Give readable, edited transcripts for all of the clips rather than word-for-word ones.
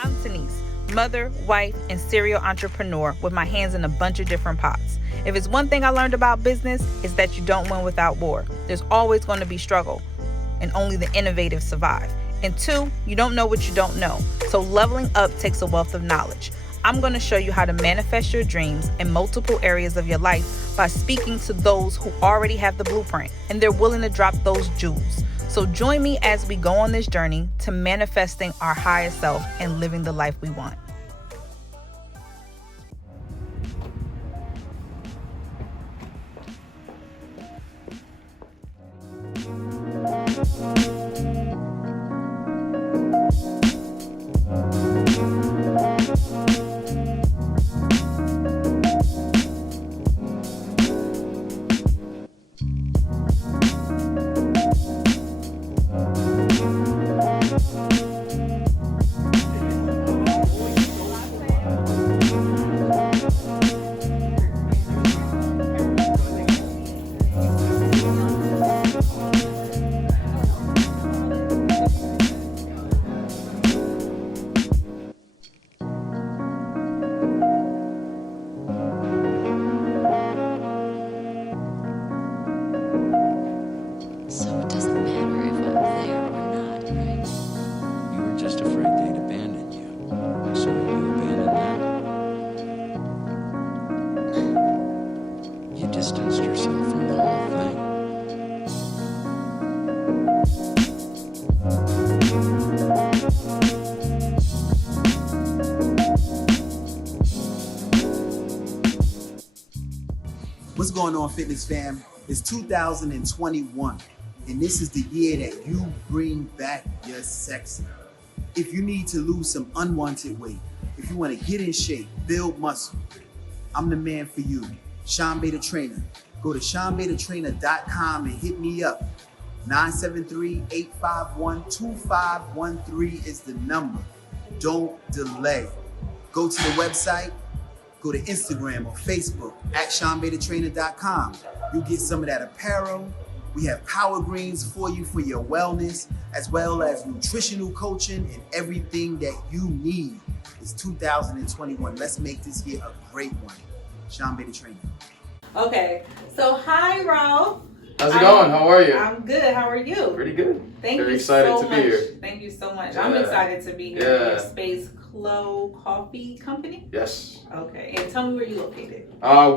I'm Denise, mother, wife, and serial entrepreneur with my hands in a bunch of different pots. If it's one thing I learned about business, it's that you don't win without war. There's always going to be struggle, and only the innovative survive. And two, you don't know what you don't know. So leveling up takes a wealth of knowledge. I'm going to show you how to manifest your dreams in multiple areas of your life by speaking to those who already have the blueprint and they're willing to drop those jewels. So join me as we go on this journey to manifesting our highest self and living the life we want. So it doesn't matter if I'm there or not, right? You were just afraid they'd abandon you. So you abandoned them. You distanced yourself from the whole thing. What's going on, fitness fam? It's 2021, and this is the year that you bring back your sexy. If you need to lose some unwanted weight, if you want to get in shape, build muscle, I'm the man for you, Sean Beta Trainer. Go to SeanBetaTrainer.com and hit me up. 973-851-2513 is the number. Don't delay. Go to the website. Go to Instagram or Facebook at SeanBetaTrainer.com. You'll get some of that apparel. We have power greens for you for your wellness, as well as nutritional coaching and everything that you need. It's 2021. Let's make this year a great one. Sean Beta Trainer. Okay, so hi, Ralph. How's it going? How are you? I'm good. How are you? Pretty good. Thank Very you excited so to be much. here. Thank you so much. Yeah. I'm excited to be here in Yeah. your space, Clo Coffee Company. Yes. Okay, and tell me where you're located.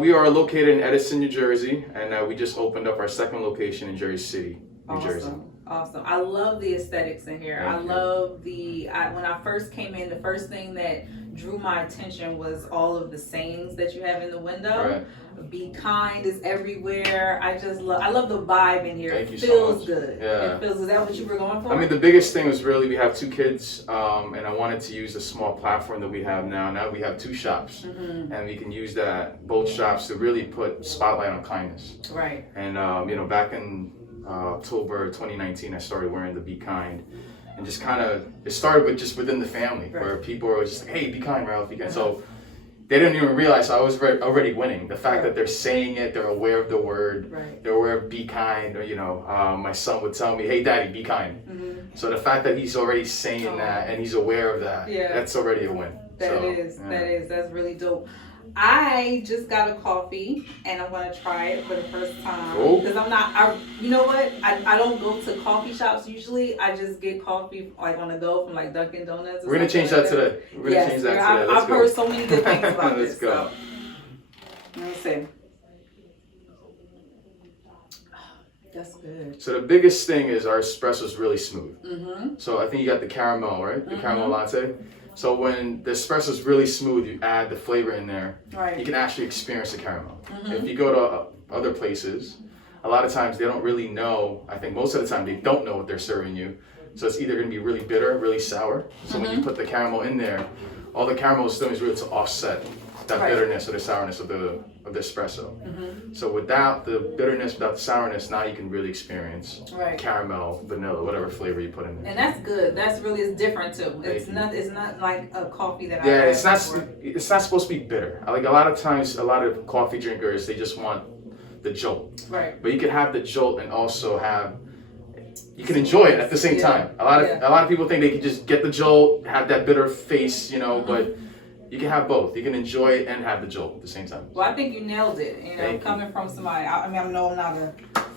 We are located in Edison, New Jersey, and we just opened up our second location in Jersey City, New Jersey. Awesome. I love the aesthetics in here. Thank you. Love when I first came in, the first thing that drew my attention was all of the sayings that you have in the window. Right. Be kind is everywhere. I love the vibe in here. Thank It you so feels much. good. Yeah. It feels, is that what you were going for? I mean, the biggest thing was really we have two kids, and I wanted to use the small platform that we have now. Now we have two shops, and we can use both shops to really put spotlight on kindness. Right. And back in October 2019, I started wearing the Be Kind, and just kind of it started with just within the family, where people were just like, "Hey, be kind, Ralph, be kind." So they didn't even realize I was already winning. The fact that they're saying it, they're aware of the word, they're aware of be kind. Or my son would tell me, "Hey, Daddy, be kind." So the fact that he's already saying that and he's aware of that, that's already a win. That's really dope. I just got a coffee and I'm gonna try it for the first time because you know what? I don't go to coffee shops usually. I just get coffee like on the go from like Dunkin' Donuts. We're gonna change that today. I've heard so many good things about Let's this. go. So. Let me see. That's good. So the biggest thing is our espresso is really smooth. So I think you got the caramel, right? The caramel latte. So when the espresso is really smooth, you add the flavor in there. Right. You can actually experience the caramel. If you go to other places, a lot of times they don't really know. I think most of the time they don't know what they're serving you. So it's either going to be really bitter, really sour. So when you put the caramel in there, all the caramel is doing is really to offset that bitterness or the sourness of the espresso. So without the bitterness, without the sourness, now you can really experience caramel, vanilla, whatever flavor you put in there. And that's good. That's really is different too. It's not like a coffee that Yeah, it's not supposed to be bitter. Like a lot of times, a lot of coffee drinkers, they just want the jolt. Right. But you can have the jolt and also have you can enjoy it at the same Yeah. time. A lot of people think they can just get the jolt, have that bitter face, you know, but you can have both. You can enjoy it and have the jolt at the same time. Well, I think you nailed it. You know, Thank you. coming from somebody, I mean, I know I'm not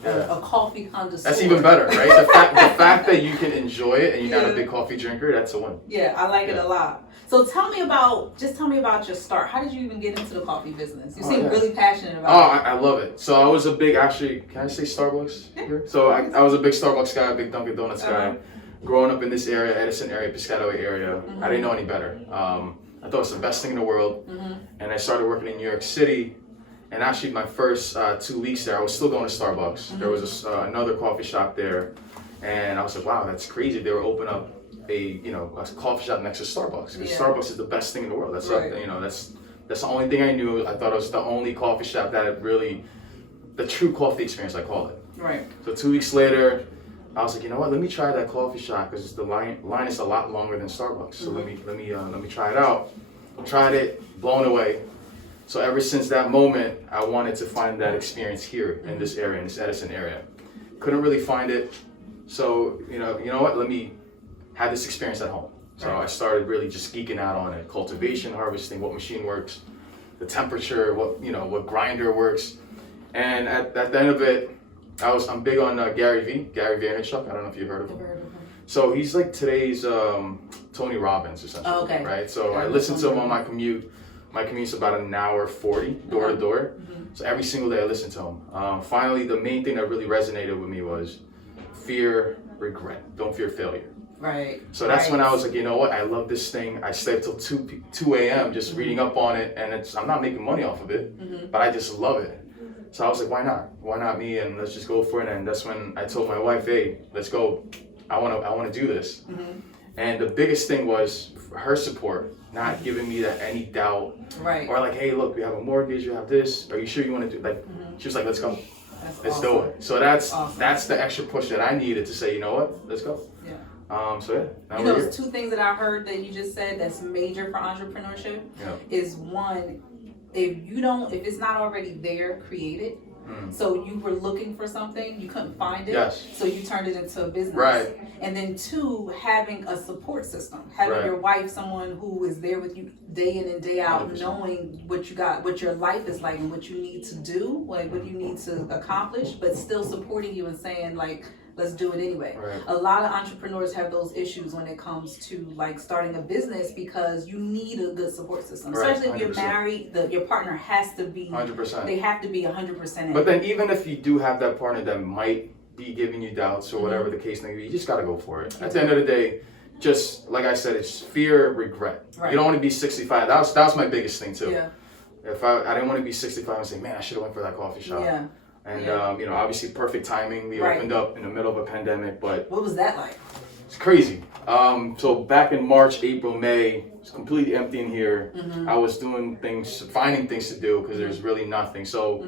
a coffee connoisseur. That's even better, right? The fact that you can enjoy it and you're not a big coffee drinker, that's a win. Yeah, I like it a lot. So tell me about your start. How did you even get into the coffee business? You seem really passionate about it. I love it. So I was a big, actually, can I say Starbucks here? So I was a big Starbucks guy, a big Dunkin' Donuts guy. Growing up in this area, Edison area, Piscataway area, I didn't know any better. I thought it was the best thing in the world. And I started working in New York City. And actually my first 2 weeks there, I was still going to Starbucks. There was another coffee shop there. And I was like, wow, that's crazy. They were opening up a coffee shop next to Starbucks. Because Starbucks is the best thing in the world. That's that's the only thing I knew. I thought it was the only coffee shop that had really, the true coffee experience, I call it. Right. So 2 weeks later, I was like, you know what? Let me try that coffee shop because the line is a lot longer than Starbucks. So let me try it out. Tried it, blown away. So ever since that moment, I wanted to find that experience here in this area, in this Edison area. Couldn't really find it. So you know what? Let me have this experience at home. So I started really just geeking out on it: cultivation, harvesting, what machine works, the temperature, what grinder works. And at the end of it, I'm big on Gary Vaynerchuk. I don't know if you've heard of him. So he's like today's Tony Robbins, essentially. Oh, okay. Right. So I listen to him on my commute. My commute's about an hour 40 door to door. So every single day I listen to him. Finally, the main thing that really resonated with me was fear, regret. Don't fear failure. Right. So that's when I was like, you know what? I love this thing. I stay up till 2 a.m. just reading up on it, and I'm not making money off of it, but I just love it. So I was like, why not? Why not me? And let's just go for it. And that's when I told my wife, hey, let's go. I want to do this. And the biggest thing was her support, not giving me that any doubt. Right. Or like, hey, look, we have a mortgage, you have this. Are you sure you want to do? Like, she was like, let's go. Let's do it. So that's the extra push that I needed to say, you know what? Let's go. Yeah. So yeah. Now You know, we're there's two things that I heard that you just said that's major for entrepreneurship. Is one, if it's not already there, create it. So you were looking for something, you couldn't find it, so you turned it into a business. Right. And then two, having a support system, having your wife, someone who is there with you day in and day out, 100%. Knowing what you got, what your life is like and what you need to do, like what you need to accomplish, but still supporting you and saying like, let's do it anyway. Right. A lot of entrepreneurs have those issues when it comes to like starting a business because you need a good support system. Especially if you're 100%. Married, your partner has to be 100%. They have to be 100%. But then even if you do have that partner that might be giving you doubts or whatever the case may be, you just gotta go for it. At the end of the day, just like I said, it's fear, regret. Right. You don't want to be 65. That was my biggest thing too. Yeah. If I didn't want to be 65 and say, man, I should have went for that coffee shop. Yeah. And obviously perfect timing. We opened up in the middle of a pandemic, but what was that like? It's crazy. So back in March, April, May, it's completely empty in here. I was doing things, finding things to do because there's really nothing. So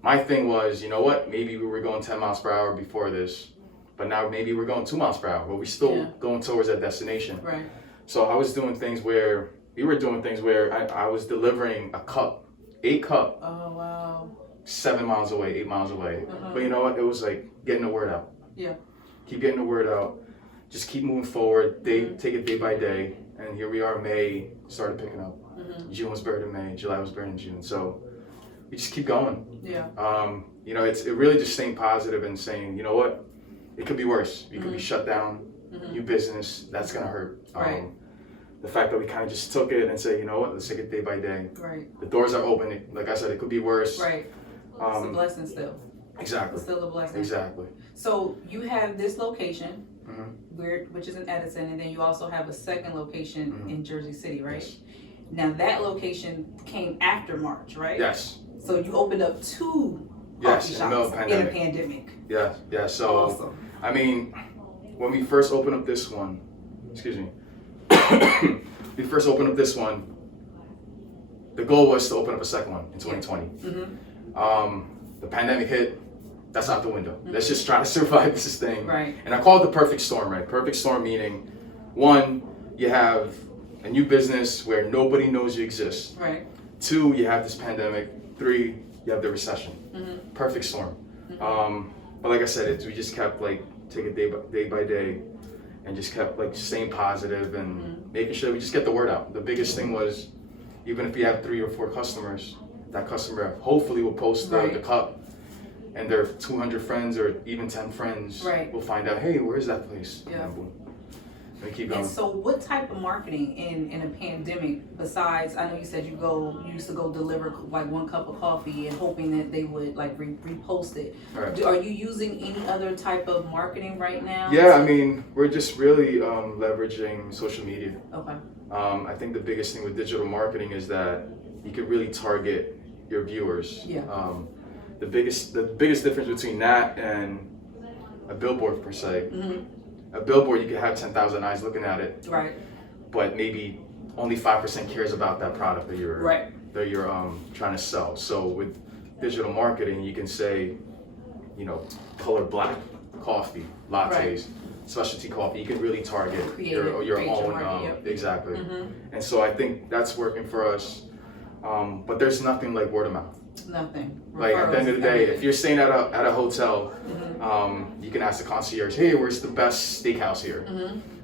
my thing was, you know what? Maybe we were going 10 miles per hour before this, but now maybe we're going 2 miles per hour, but we're still going towards that destination. Right. So I was doing things where I was delivering a cup, 8 cup. Oh wow. 7 miles away, 8 miles away. But you know what? It was like getting the word out. Yeah. Keep getting the word out. Just keep moving forward. Take it day by day. And here we are, May started picking up. June was better than May. July was better than June. So we just keep going. Yeah. It really just staying positive and saying, you know what? It could be worse. You could be shut down. New business. That's gonna hurt. Right. The fact that we kind of just took it and say, you know what? Let's take it day by day. Right. The doors are open. Like I said, it could be worse. Right. It's a blessing still. Exactly. It's still a blessing. Exactly. So you have this location, which is in Edison, and then you also have a second location in Jersey City, right? Yes. Now that location came after March, right? Yes. So you opened up 2 coffee shops in a pandemic. Yeah, yeah. So, awesome. I mean, when we first opened up this one, the goal was to open up a second one in 2020. The pandemic hit, that's out the window. Let's just try to survive this thing. Right. And I call it the perfect storm, right? Perfect storm meaning, 1, you have a new business where nobody knows you exist. Right. 2, you have this pandemic. 3, you have the recession. Perfect storm. But like I said, we just kept like take it day by day, and just kept like staying positive and making sure we just get the word out. The biggest thing was, even if you have 3 or 4 customers, that customer hopefully will post the cup, and their 200 friends or even 10 friends will find out, hey, where's that place? Yeah. And boom. And keep going. And so what type of marketing in a pandemic, besides, I know you said you used to go deliver like 1 cup of coffee and hoping that they would like repost it. Right. Are you using any other type of marketing right now? Yeah, I mean, we're just really leveraging social media. Okay. I think the biggest thing with digital marketing is that you can really target your viewers. Yeah. The biggest difference between that and a billboard per se. A billboard, you can have 10,000 eyes looking at it, Right. but maybe only 5% cares about that product that you're trying to sell. So with digital marketing, you can say, you know, color black coffee, lattes, specialty coffee. You can really target your own market, exactly. And so I think that's working for us. But there's nothing like word of mouth. Nothing. Like at the end of the day, if you're staying at a hotel, you can ask the concierge, hey, where's the best steakhouse here?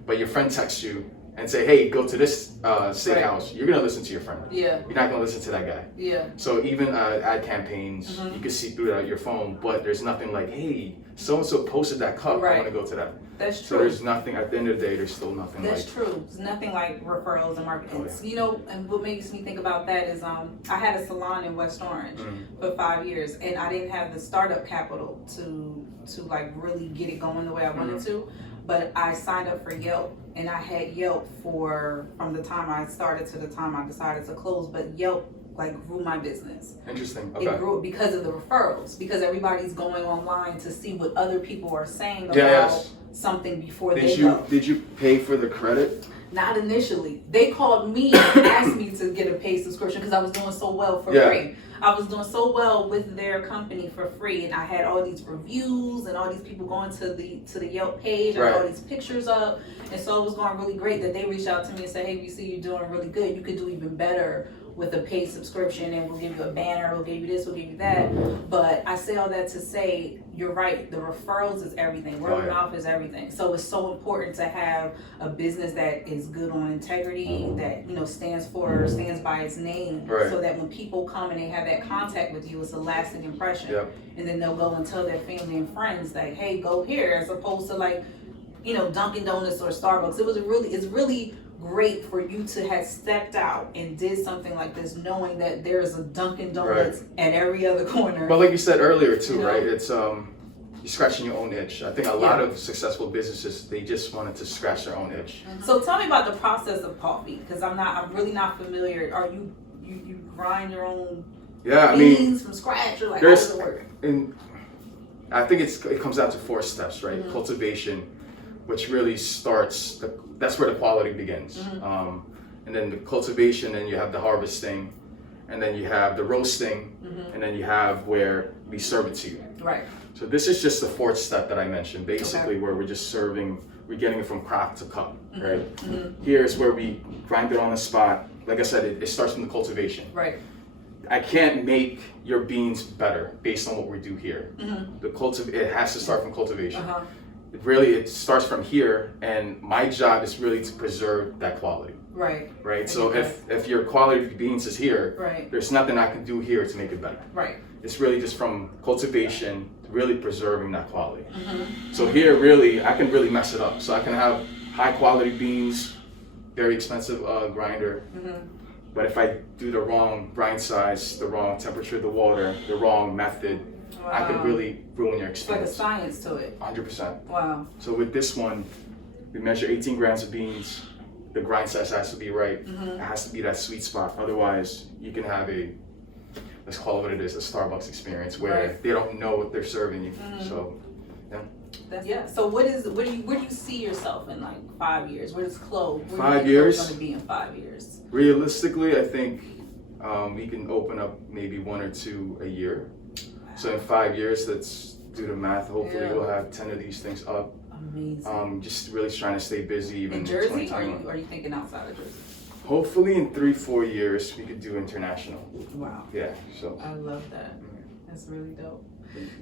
But your friend texts you and say, hey, go to this steakhouse. You're gonna listen to your friend. Yeah. You're not gonna listen to that guy. Yeah. So even ad campaigns, you can see through your phone, but there's nothing like, hey, so-and-so posted that cup, I wanna go to that. That's true. So there's nothing, at the end of the day, there's still nothing That's like. true. There's nothing like referrals and marketing. Oh, yeah. You know, and what makes me think about that is I had a salon in West Orange for 5 years, and I didn't have the startup capital to like really get it going the way I wanted to. But I signed up for Yelp, and I had Yelp from the time I started to the time I decided to close. But Yelp like grew my business. Interesting. Okay. It grew because of the referrals, because everybody's going online to see what other people are saying about something before they go. Did you pay for the credit? Not initially. They called me and asked me to get a paid subscription because I was doing so well for free. I was doing so well with their company for free, and I had all these reviews and all these people going to the Yelp page and all these pictures up, and so it was going really great that they reached out to me and said, hey, we see you're doing really good. You could do even better with a paid subscription, and we'll give you a banner, we'll give you this, we'll give you that. But I say all that to say, you're right, the referrals is everything. Word of mouth is everything. So it's so important to have a business that is good on integrity, that, you know, stands by its name, so that when people come and they have that contact with you, it's a lasting impression. And then they'll go and tell their family and friends that, hey, go here, as opposed to like, you know, Dunkin' Donuts or Starbucks. It's really great for you to have stepped out and did something like this, knowing that there's a Dunkin' Donuts at every other corner. But like you said earlier too, right? It's you're scratching your own itch. I think a lot of successful businesses, they just wanted to scratch their own itch. So tell me about the process of coffee, because I'm really not familiar. Are you grind your own beans from scratch, or like how does it work? And I think it comes down to 4 steps, right? Cultivation, which really starts, that's where the quality begins. And then the cultivation, and you have the harvesting, and then you have the roasting, and then you have where we serve it to you. Right. So this is just the 4th step that I mentioned, basically where we're just serving, we're getting it from crack to cup, right? Here's where we grind it on the spot. Like I said, it starts from the cultivation. Right. I can't make your beans better based on what we do here. It has to start from cultivation. It starts from here, and my job is really to preserve that quality. Right. So if your quality of beans is here, there's nothing I can do here to make it better. It's really just from cultivation to really preserving that quality. So here, really, I can really mess it up. So I can have high quality beans, very expensive grinder. But if I do the wrong grind size, the wrong temperature of the water, the wrong method, I can really ruin your experience. It's like a science to it. 100%. Wow. So with this one, we measure 18 grams of beans. The grind size has to be right. It has to be that sweet spot. Otherwise, you can have let's call it what it is, a Starbucks experience where they don't know what they're serving you. So, yeah. So where do you see yourself in like 5 years? Where does Clo? 5 years. Going to be in 5 years? Realistically, I think we can open up maybe 1 or 2 a year. So in 5 years, let's do the math. Hopefully, we'll have 10 of these things up. Amazing. Just really trying to stay busy. Even in Jersey, or are you thinking outside of Jersey? Hopefully, in 3-4 years, we could do international. Wow. Yeah. So. I love that. That's really dope.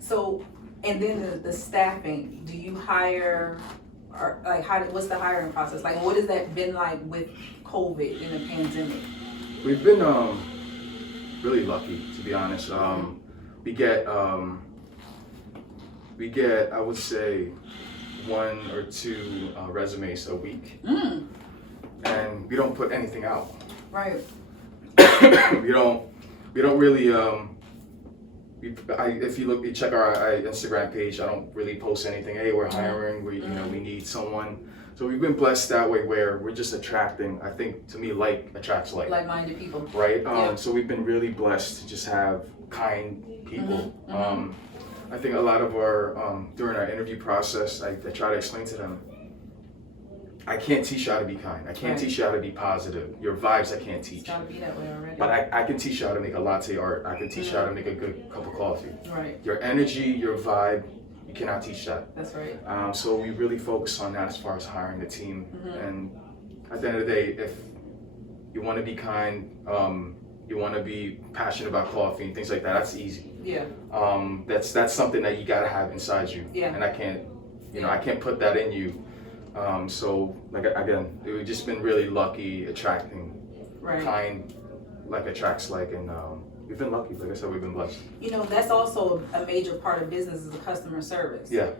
So, And then the staffing, do you hire, or like what's the hiring process? Like what has that been like with COVID and the pandemic? We've been really lucky, to be honest. We get I would say 1 or 2 resumes a week, and we don't put anything out. Right. we don't really if you check our Instagram page, I don't really post anything. Hey, we're hiring. We need someone. So we've been blessed that way, where we're just attracting. I think, to me, like attracts like. Like-minded people. Right. Yeah. So we've been really blessed to just have kind people. I think a lot of our during our interview process, I try to explain to them, I can't teach you how to be kind. I can't teach you how to be positive. Your vibes, I can't teach. It's gotta be that way already. But I can teach you how to make a latte art. I can teach you how to make a good cup of coffee. Right. Your energy, your vibe, you cannot teach that. That's right. So we really focus on that as far as hiring the team. And at the end of the day, if you want to be kind, you want to be passionate about coffee and things like that, that's easy. Yeah. That's something that you gotta have inside you. Yeah. And I can't, I can't put that in you. So like again, we've just been really lucky attracting kind, like attracts like, and we've been lucky. Like I said, we've been blessed. That's also a major part of business is the customer service. Yeah.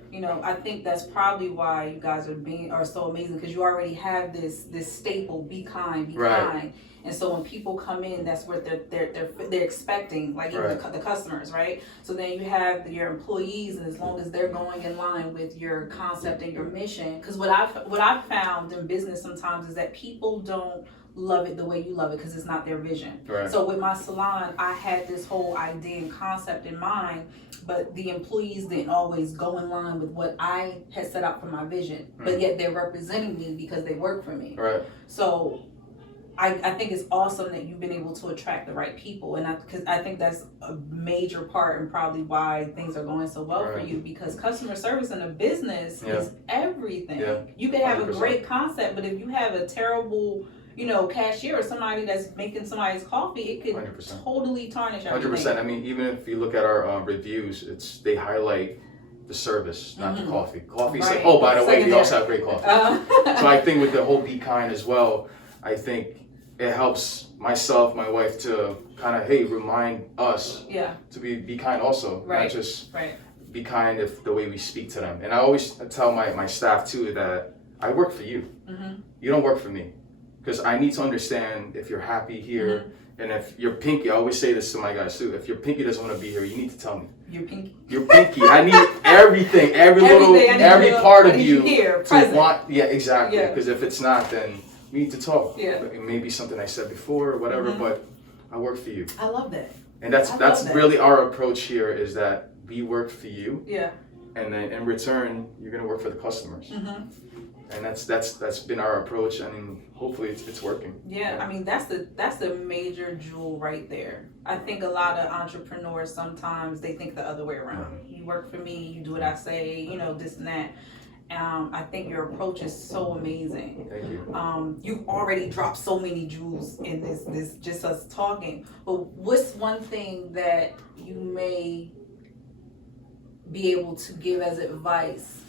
I think that's probably why you guys are so amazing, because you already have this staple: be kind, be kind. And so when people come in, that's what they're expecting, like even the customers, right? So then you have your employees, and as long as they're going in line with your concept and your mission, because what I've found in business sometimes is that people don't love it the way you love it because it's not their vision. Right. So with my salon, I had this whole idea and concept in mind, but the employees didn't always go in line with what I had set out for my vision, but yet they're representing me because they work for me. Right. So I think it's awesome that you've been able to attract the right people, and because I think that's a major part and probably why things are going so well for you, because customer service in a business is everything. Yeah. You can have 100%. A great concept, but if you have a terrible cashier or somebody that's making somebody's coffee, it could 100%. Totally tarnish everything. 100%. I mean, even if you look at our reviews, they highlight the service, not the coffee. Coffee's like, oh, by the way, we also have great coffee. So I think with the whole be kind as well, I think it helps myself, my wife, to kind of, remind us to be kind also, not just be kind if the way we speak to them. And I always tell my staff too that I work for you. You don't work for me, because I need to understand if you're happy here, and if you're pinky. I always say this to my guys too. If your pinky doesn't want to be here, you need to tell me. Your pinky. I need everything, every part of you here, to present. Want. Yeah, exactly. Because if it's not, then we need to talk. Yeah. It may be something I said before or whatever, but I work for you. I love that. And that's really our approach here, is that we work for you. Yeah. And then in return, you're gonna work for the customers. And that's been our approach. I mean, hopefully it's working. Yeah. I mean, that's the major jewel right there. I think a lot of entrepreneurs sometimes they think the other way around. You work for me, you do what I say, this and that. I think your approach is so amazing. Thank you. You've already dropped so many jewels in this just us talking. But what's one thing that you may be able to give as advice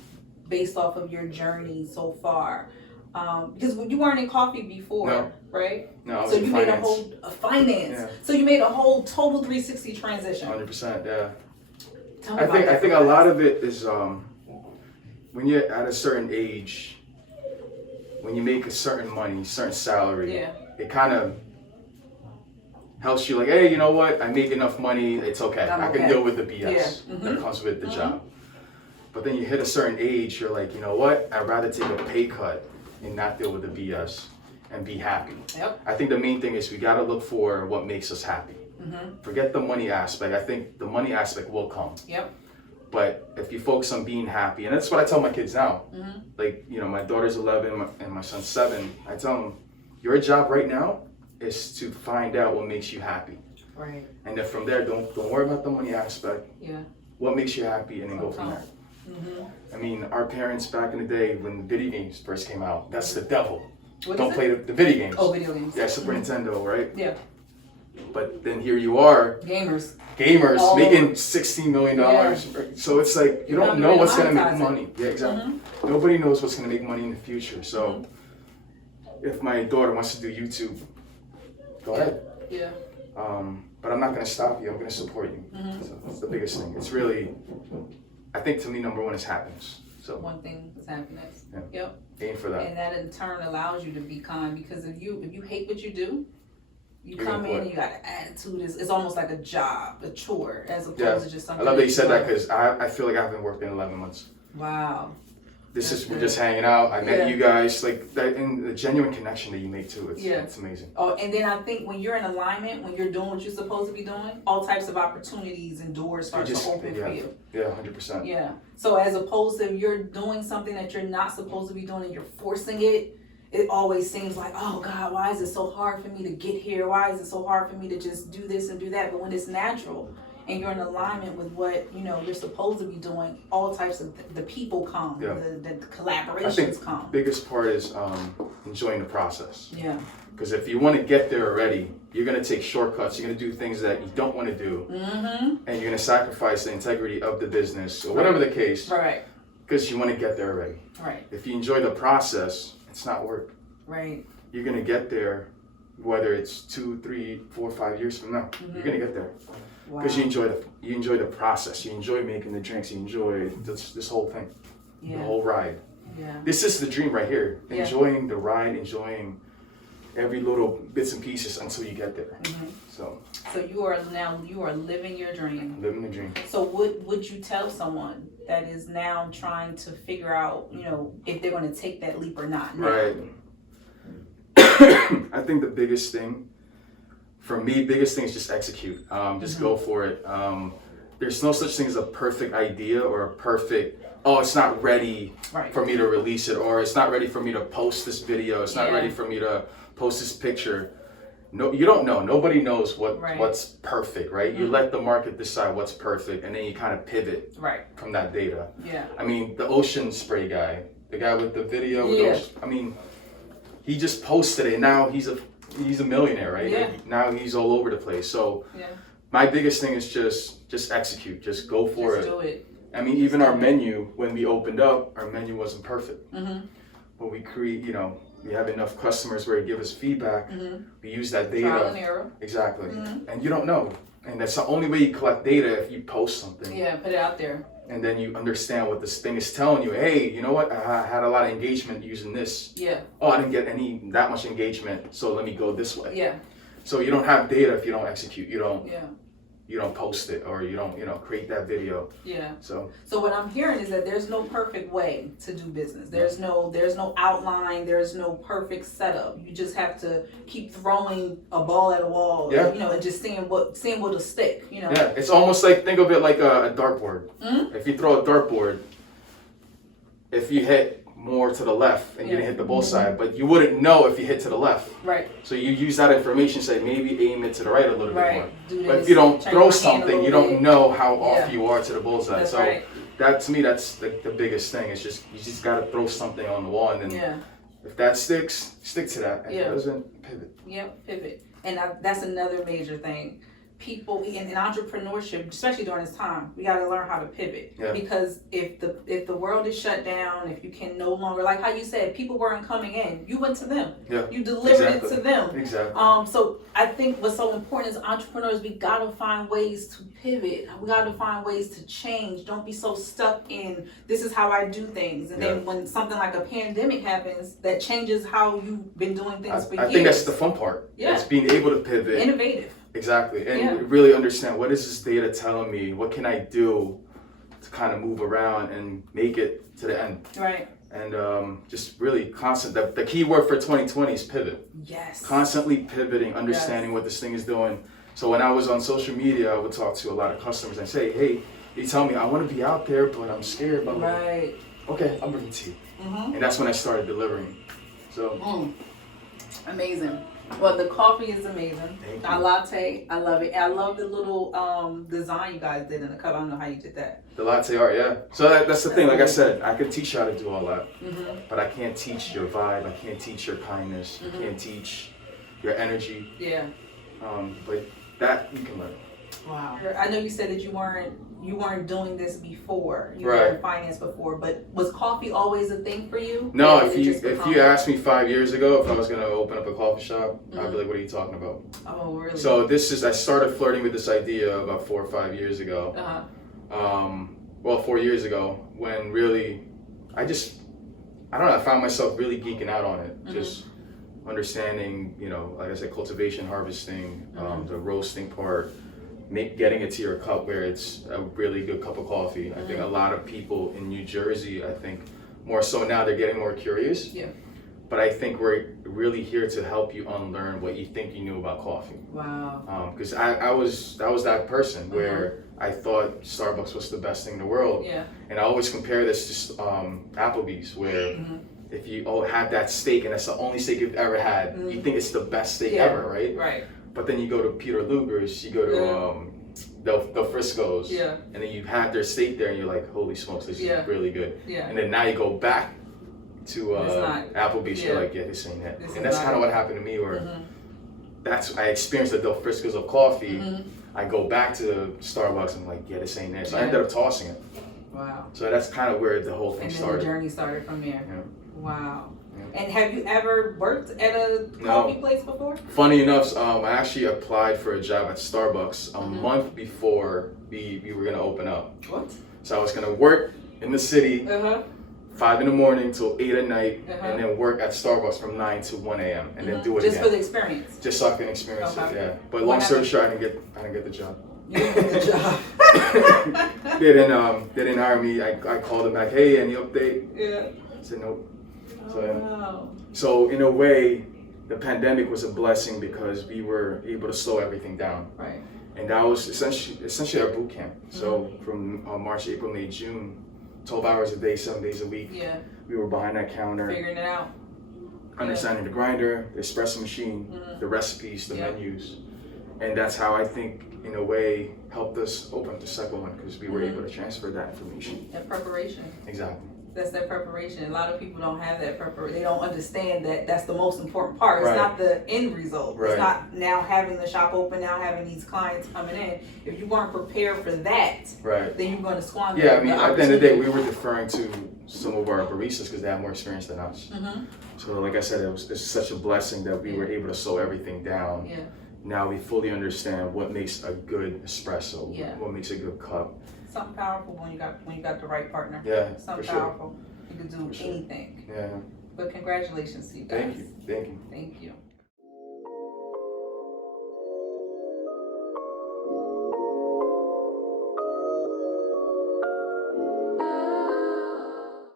based off of your journey so far? Because you weren't in coffee before, right? No, I was so in you finance. made a whole finance. Yeah. So you made a whole total 360 transition. 100%, yeah. I think a lot of it is when you're at a certain age, when you make a certain money, certain salary, it kind of helps you like, hey, you know what? I make enough money. It's okay. I can deal with the BS that comes with the job. But then you hit a certain age, you're like, you know what? I'd rather take a pay cut and not deal with the BS and be happy. Yep. I think the main thing is we got to look for what makes us happy. Forget the money aspect. I think the money aspect will come. Yep. But if you focus on being happy, and that's what I tell my kids now. Like, my daughter's 11 and my son's 7. I tell them, your job right now is to find out what makes you happy. Right. And then from there, don't worry about the money aspect. Yeah. What makes you happy, and then go from there. I mean, our parents back in the day when video games first came out, that's the devil. Don't play the video games. Oh, video games. Yeah, Super Nintendo, right? Yeah. But then here you are, Gamers. gamers making $16 million. Yeah. So it's like, you don't know what's going to make money. Yeah, exactly. Mm-hmm. Nobody knows what's going to make money in the future. So if my daughter wants to do YouTube, go ahead. Yeah. But I'm not going to stop you. I'm going to support you. So that's the biggest thing. It's really, I think to me, number one is happiness. So One thing is happiness. Yeah. Yep. aim for that. And that in turn allows you to be kind, because if you hate what you do, you You're come gonna in quit. and you got an attitude. It's almost like a job, a chore, as opposed Yeah. to just something. I love that you said that, love. because I feel like I haven't worked in 11 months. Wow. We're just hanging out. I met Yeah. you guys, like that, and the genuine connection that you make too. It's Yeah. it's amazing. Oh, and then I think when you're in alignment, when you're doing what you're supposed to be doing, all types of opportunities and doors start to open for you. Yeah, 100%. Yeah. So as opposed to if you're doing something that you're not supposed to be doing and you're forcing it, it always seems like, oh God, why is it so hard for me to get here? Why is it so hard for me to just do this and do that? But when it's natural and you're in alignment with what you're supposed to be doing, all types of the people come, Yeah. the I collaborations think come. biggest part is enjoying the process. Yeah. Because if you want to get there already, you're gonna take shortcuts. You're gonna do things that you don't want to do, and you're gonna sacrifice the integrity of the business or whatever the case, Right. because you want to get there already. Right. If you enjoy the process, it's not work. Right. You're gonna get there, whether it's 2, 3, 4, 5 years from now. You're gonna get there Wow. because you enjoy the process. You enjoy making the drinks. You enjoy this whole thing, the whole ride. Yeah. This is the dream right here. Yeah. Enjoying the ride, enjoying every little bits and pieces until you get there. So So you are living your dream. living the dream. So would you tell someone that is now trying to figure out, if they're going to take that leap or not? Now? Right. I think the biggest thing for me, is just execute. Just go for it. There's no such thing as a perfect idea or a perfect, it's not ready Right. for me to release it, or it's not ready for me to post this video. It's not Yeah. ready for me to post this picture. No, you don't know. Nobody knows Right. what's perfect, right? You let the market decide what's perfect, and then you kind of pivot Right. from that data. Yeah. I mean, the ocean spray guy, the guy with the video, with Yeah. I mean, he just posted it, and now he's a millionaire, right? Yeah. Now he's all over the place. So Yeah. my biggest thing is just execute, just go for Just it. do it. I mean, even our menu, when we opened up, our menu wasn't perfect. But we we have enough customers where they give us feedback. We use that data. Trial and error. Exactly. And you don't know. And that's the only way you collect data, if you post something. Yeah. Put it out there. And then you understand what this thing is telling you. Hey, you know what? I had a lot of engagement using this. Yeah. Oh, I didn't get that much engagement, so let me go this way. Yeah. So you don't have data if you don't execute. You don't post it, or you don't create that video. Yeah. So So what I'm hearing is that there's no perfect way to do business. There's no outline. There's no perfect setup. You just have to keep throwing a ball at a wall. Yeah. And just seeing what'll stick. yeah, it's almost like, think of it like a dartboard. If you throw a dartboard, if you hit more to the left and you didn't hit the bullseye, but you wouldn't know if you hit to the left. Right. So you use that information, say maybe aim it to the right a little bit Right. more. Do But this, if you don't turn throw your hand a something, you little don't bit. know how off Yeah. you are to the bullseye. That's So right. that, to me, that's the biggest thing. It's just, you just gotta throw something on the wall, and then Yeah. if that sticks, stick to that. If Yeah. it doesn't, pivot. Yep, pivot. And that's another major thing. People in entrepreneurship, especially during this time, we got to learn how to pivot. Yeah. Because if the world is shut down, if you can no longer, like how you said, people weren't coming in, you went to them. Yeah. You delivered Exactly. it to them. Exactly. So I think what's so important as entrepreneurs, we got to find ways to pivot. We got to find ways to change. Don't be so stuck in this is how I do things. And then when something like a pandemic happens, that changes how you've been doing things for years. I think that's the fun part. Yeah. It's being able to pivot. Innovative. Exactly. And Yeah. really understand, what is this data telling me? What can I do to kind of move around and make it to the end? Right. And just really constant. The key word for 2020 is pivot. Yes. Constantly pivoting, understanding what this thing is doing. So when I was on social media, I would talk to a lot of customers and say, hey, they tell me, I want to be out there, but I'm scared. Blah, blah, blah. Right. Okay, I'll bring it to you. And that's when I started delivering. So Amazing. Well, the coffee is amazing. Thank Our you. latte, I love it. I love the little design you guys did in the cup. I don't know how you did that. the latte art, yeah. So that's the thing. Like I said, I can teach you how to do all that, but I can't teach your vibe. I can't teach your kindness. I can't teach your energy. Yeah. But that you can learn. Wow. I know you said that you weren't doing this before. You Right. were in finance before, but was coffee always a thing for you? No, Or if did it you just if become- you asked me 5 years ago if I was gonna open up a coffee shop, I'd be like, "What are you talking about?" Oh, really? So I started flirting with this idea about 4 or 5 years ago. Well, 4 years ago, when really, I don't know, I found myself really geeking out on it. Just understanding, like I said, cultivation, harvesting, the roasting part, getting it to your cup where it's a really good cup of coffee. I think a lot of people in New Jersey, I think more so now, they're getting more curious. Yeah. But I think we're really here to help you unlearn what you think you knew about coffee. Wow. Because I was that person where I thought Starbucks was the best thing in the world. Yeah. And I always compare this to Applebee's, where if you had that steak and that's the only steak you've ever had, you think it's the best steak ever, right? Right. But then you go to Peter Luger's, you go to the Frisco's, and then you've had their steak there and you're like, holy smokes, this is really good. Yeah. And then now you go back to It's not. Applebee's, you're like, this ain't it. This And is that's not kind of it. what happened to me, where I experienced the Del Frisco's of coffee. I go back to Starbucks and I'm like, this ain't it. So I ended up tossing it. Wow. So that's kind of where the whole thing And then started. the journey started from there. Yeah. Wow. Yeah. And have you ever worked at a coffee place before? Funny enough, I actually applied for a job at Starbucks a month before we were gonna open up. What? So I was gonna work in the city 5 in the morning till 8 at night, and then work at Starbucks from 9 to 1 a.m. and then do it Just again. for the experience. Just so I can experience it, Okay. yeah. But What long story happened? short, I didn't get the job. You didn't get the job. They didn't hire me. I called them back, hey, any update? Yeah. I said nope. Oh, wow. So in a way, the pandemic was a blessing because we were able to slow everything down. Right. And that was essentially our boot camp. So from March, April, May, June, 12 hours a day, 7 days a week, Yeah. we were behind that counter, Figuring it out. understanding the grinder, the espresso machine, the recipes, the menus. And that's how I think, in a way, helped us open up the second one, because we were able to transfer that information. That preparation. Exactly. That's that preparation. A lot of people don't have that preparation. They don't understand that that's the most important part. It's Right. not the end result. Right. It's not now having the shop open, now having these clients coming in. If you weren't prepared for that, Right. then you're going to squander. Yeah, I mean, at the end of the day, opportunity. we were deferring to some of our baristas because they have more experience than us. So like I said, it's such a blessing that we were able to slow everything down. Yeah. Now we fully understand what makes a good espresso, Yeah. what makes a good cup. Something powerful when you got the right partner. Yeah, Something for sure. powerful. You can do For sure. anything. Yeah, But congratulations to you guys. thank you, thank you. Thank you.